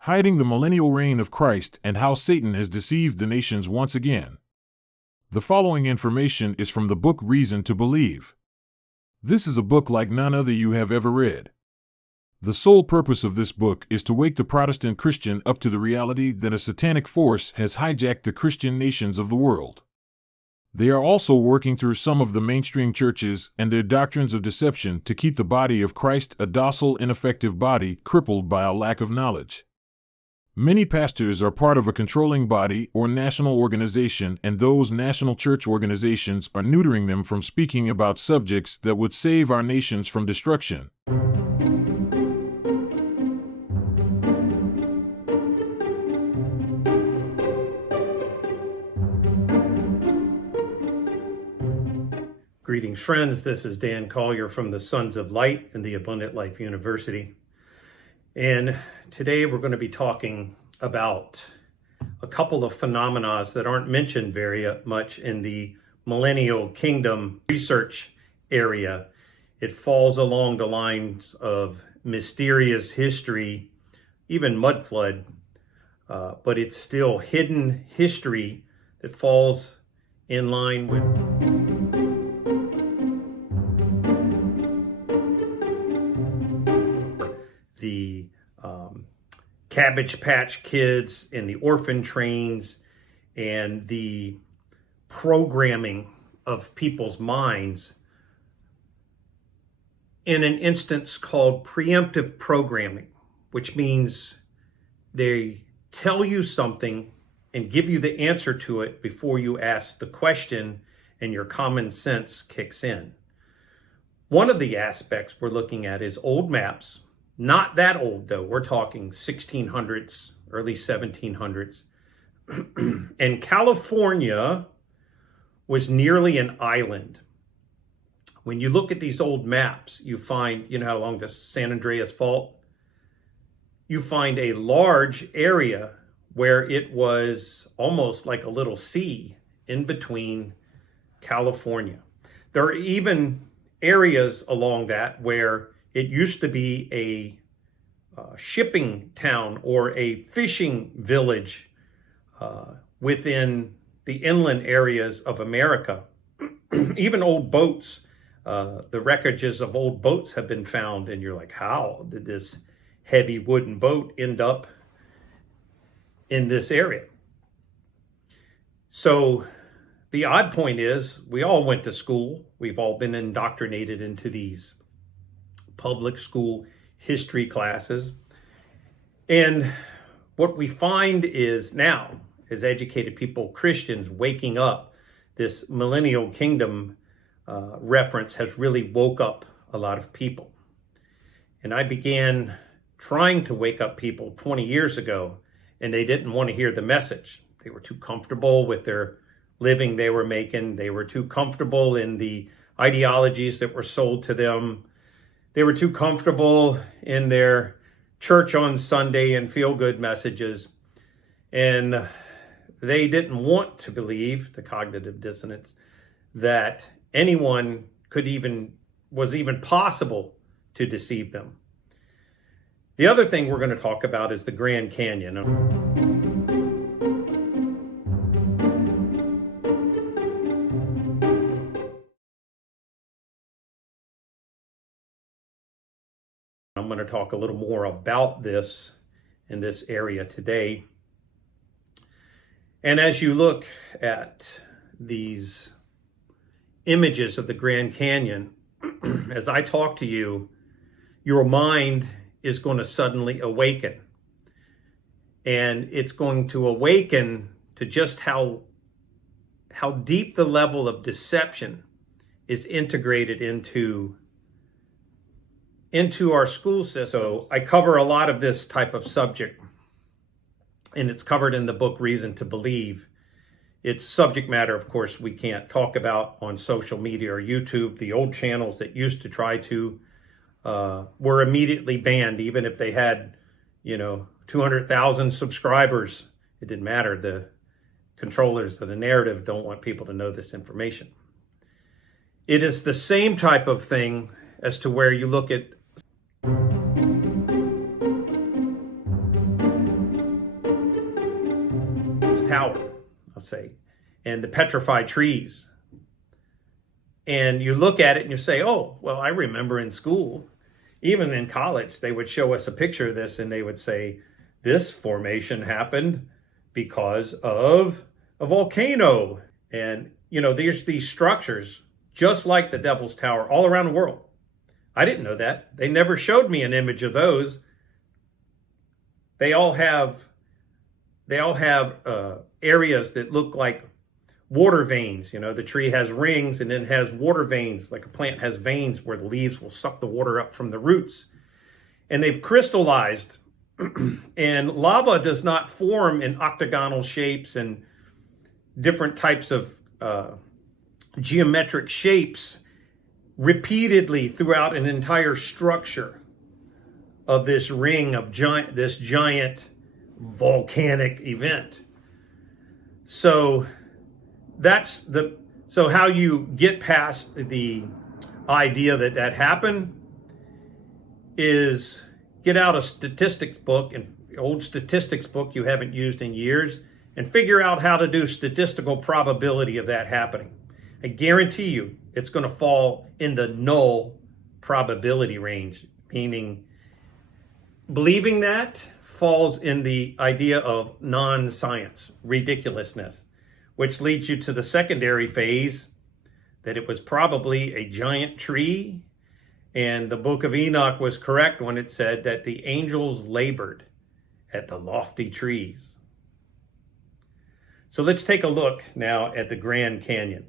Hiding the millennial reign of Christ and how Satan has deceived the nations once again. The following information is from the book Reason to Believe. This is a book like none other you have ever read. The sole purpose of this book is to wake the Protestant Christian up to the reality that a satanic force has hijacked the Christian nations of the world. They are also working through some of the mainstream churches and their doctrines of deception to keep the body of Christ, a docile, ineffective body, crippled by a lack of knowledge. Many pastors are part of a controlling body or national organization, and those national church organizations are neutering them from speaking about subjects that would save our nations from destruction. Greetings, friends. This is Dan Collier from the Sons of Light and the Abundant Life University. And today we're going to be talking about a couple of phenomena that aren't mentioned very much in the MillennialKingdom research area. It falls along the lines of mysterious history, even mud flood, but it's still hidden history that falls in line with the Cabbage Patch Kids and the orphan trains and the programming of people's minds in an instance called preemptive programming, which means they tell you something and give you the answer to it before you ask the question and your common sense kicks in. One of the aspects we're looking at is old maps. Not that old, though. We're talking 1600's, early 1700's. And California was nearly an island. When you look at these old maps, you find, along the San Andreas Fault, you find a large area where it was almost like a little sea in between California. There are even areas along that where it used to be a shipping town or a fishing village within the inland areas of America. Even old boats, the wreckages of old boats have been found, and you're like, how did this heavy wooden boat end up in this area? So the odd point is, we all went to school. We've all been indoctrinated into these public school history classes. And what we find is now, as educated people, Christians, waking up, this MillennialKingdom reference has really woke up a lot of people. And I began trying to wake up people 20 years ago, and they didn't want to hear the message. They were too comfortable with their living they were making. They were too comfortable in the ideologies that were sold to them. They were too comfortable in their church on Sunday and feel-good messages. And they didn't want to believe, the cognitive dissonance, that anyone was even possible to deceive them. The other thing we're going to talk about is the Grand Canyon. I'm going to talk a little more about this in this area today. And as you look at these images of the Grand Canyon, as I talk to you, your mind is going to suddenly awaken. And it's going to awaken to just how deep the level of deception is integrated into our school system. So I cover a lot of this type of subject, and it's covered in the book Reason to Believe. It's subject matter, of course, we can't talk about on social media or YouTube. The old channels that used to try to were immediately banned, even if they had, 200,000 subscribers. It didn't matter. The controllers of the narrative don't want people to know this information. It is the same type of thing as to where you look at this tower, I'll say, and the petrified trees. And you look at it and you say, oh, well, I remember in school, even in college, they would show us a picture of this and they would say, this formation happened because of a volcano. And, you know, there's these structures just like the Devil's Tower all around the world. I didn't know that. They never showed me an image of those. They all have areas that look like water veins. You know, the tree has rings and then has water veins, like a plant has veins where the leaves will suck the water up from the roots. And they've crystallized. And lava does not form in octagonal shapes and different types of geometric shapes repeatedly throughout an entire structure of this ring of this giant volcanic event. So so how you get past the idea that that happened is get out a statistics book, an old statistics book you haven't used in years, and figure out how to do statistical probability of that happening. I guarantee you it's going to fall in the null probability range, meaning believing that falls in the idea of non-science, ridiculousness, which leads you to the secondary phase that it was probably a giant tree. And the book of Enoch was correct when it said that the angels labored at the lofty trees. So let's take a look now at the Grand Canyon.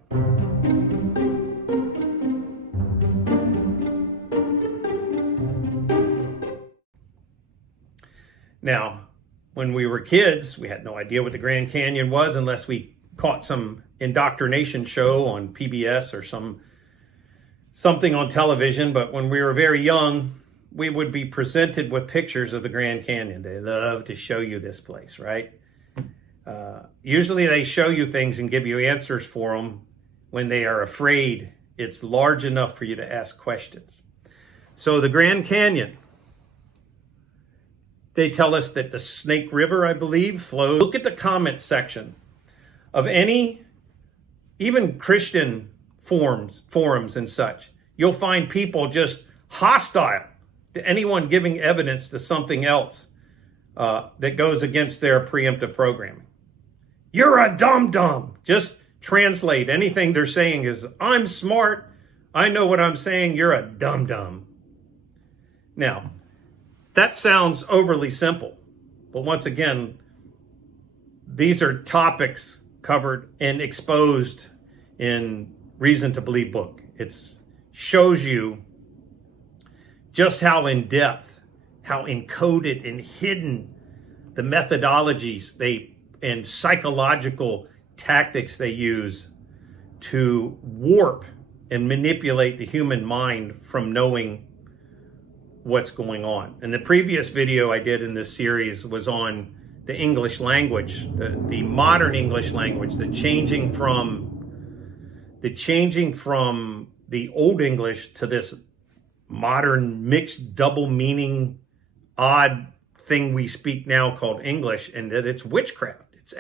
Now, when we were kids, we had no idea what the Grand Canyon was unless we caught some indoctrination show on PBS or something on television. But when we were very young, we would be presented with pictures of the Grand Canyon. They love to show you this place, right? Usually they show you things and give you answers for them when they are afraid it's large enough for you to ask questions. So the Grand Canyon, they tell us that the Snake River, I believe, flows. Look at the comment section of any, even Christian forums and such. You'll find people just hostile to anyone giving evidence to something else that goes against their preemptive programming. You're a dum-dum. Just translate anything they're saying is, I'm smart. I know what I'm saying. You're a dum-dum. Now, that sounds overly simple. But once again, these are topics covered and exposed in Reason to Believe book. It shows you just how in depth, how encoded and hidden the methodologies and psychological tactics they use to warp and manipulate the human mind from knowing what's going on. And the previous video I did in this series was on the English language, the modern English language, the changing from the Old English to this modern mixed double meaning odd thing we speak now called English, and that it's witchcraft. It's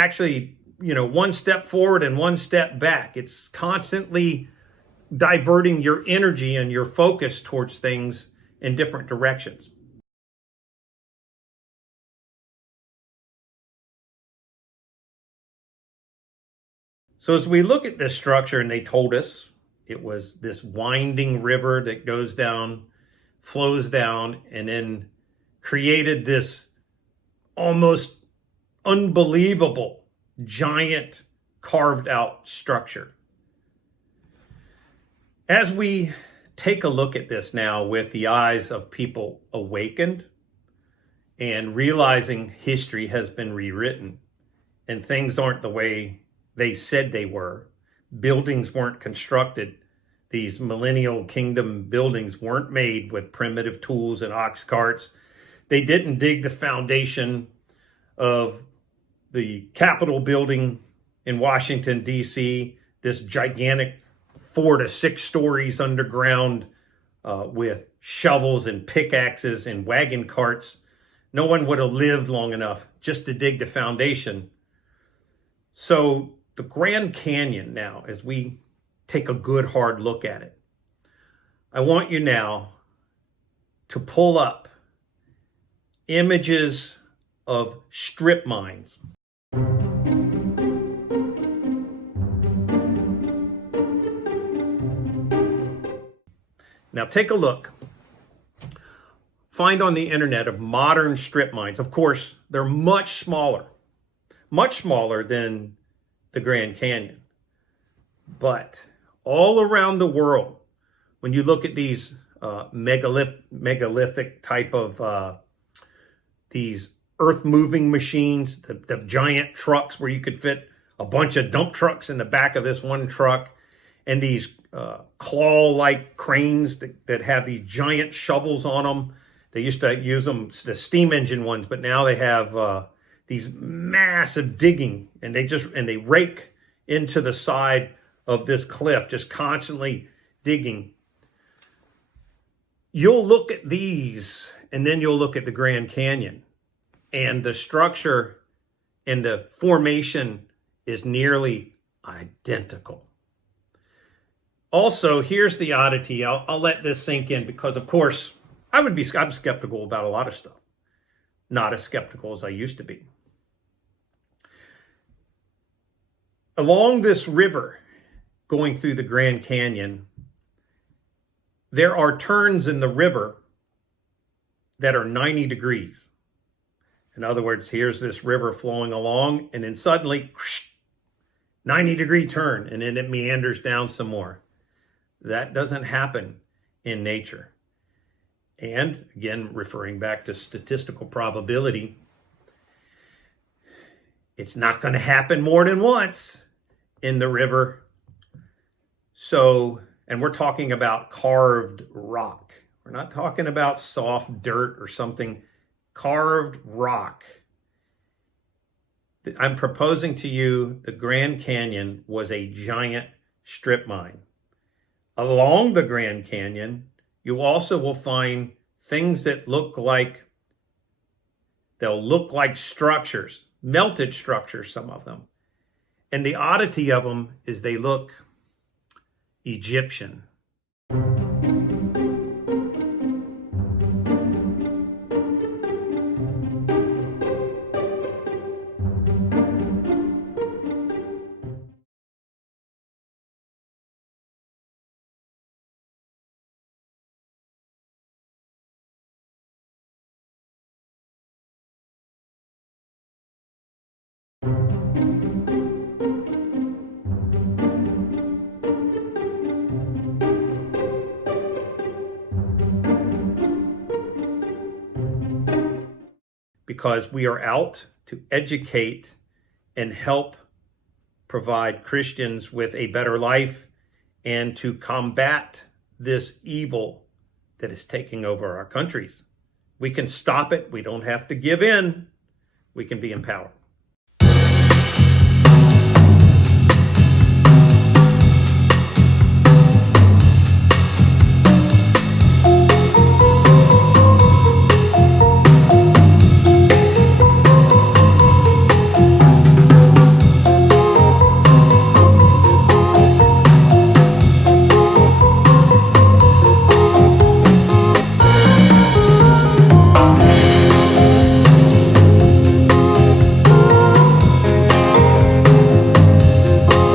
actually, you know, one step forward and one step back. It's constantly diverting your energy and your focus towards things in different directions. So as we look at this structure, and they told us it was this winding river that goes down, flows down, and then created this almost unbelievable giant carved out structure. As we take a look at this now with the eyes of people awakened and realizing history has been rewritten and things aren't the way they said they were, buildings weren't constructed, these MillennialKingdom buildings weren't made with primitive tools and ox carts. They didn't dig the foundation of the Capitol building in Washington, D.C., this gigantic 4 to 6 stories underground with shovels and pickaxes and wagon carts. No one would have lived long enough just to dig the foundation. So the Grand Canyon now, as we take a good hard look at it, I want you now to pull up images of strip mines. Now take a look. Find on the internet of modern strip mines. Of course, they're much smaller than the Grand Canyon. But all around the world, when you look at these megalithic type of these earth-moving machines, the giant trucks where you could fit a bunch of dump trucks in the back of this one truck, and these claw-like cranes that have these giant shovels on them. They used to use them, the steam engine ones, but now they have these massive digging, and they rake into the side of this cliff, just constantly digging. You'll look at these, and then you'll look at the Grand Canyon, and the structure and the formation is nearly identical. Also, here's the oddity. I'll let this sink in because, of course, I'm skeptical about a lot of stuff. Not as skeptical as I used to be. Along this river going through the Grand Canyon, there are turns in the river that are 90 degrees. In other words, here's this river flowing along, and then suddenly, 90-degree turn, and then it meanders down some more. That doesn't happen in nature. And again, referring back to statistical probability, it's not going to happen more than once in the river. So, and we're talking about carved rock. We're not talking about soft dirt or something. Carved rock. I'm proposing to you the Grand Canyon was a giant strip mine. Along the Grand Canyon, you also will find things that look like structures, melted structures, some of them. And the oddity of them is they look Egyptian. Because we are out to educate and help provide Christians with a better life and to combat this evil that is taking over our countries. We can stop it. We don't have to give in. We can be empowered.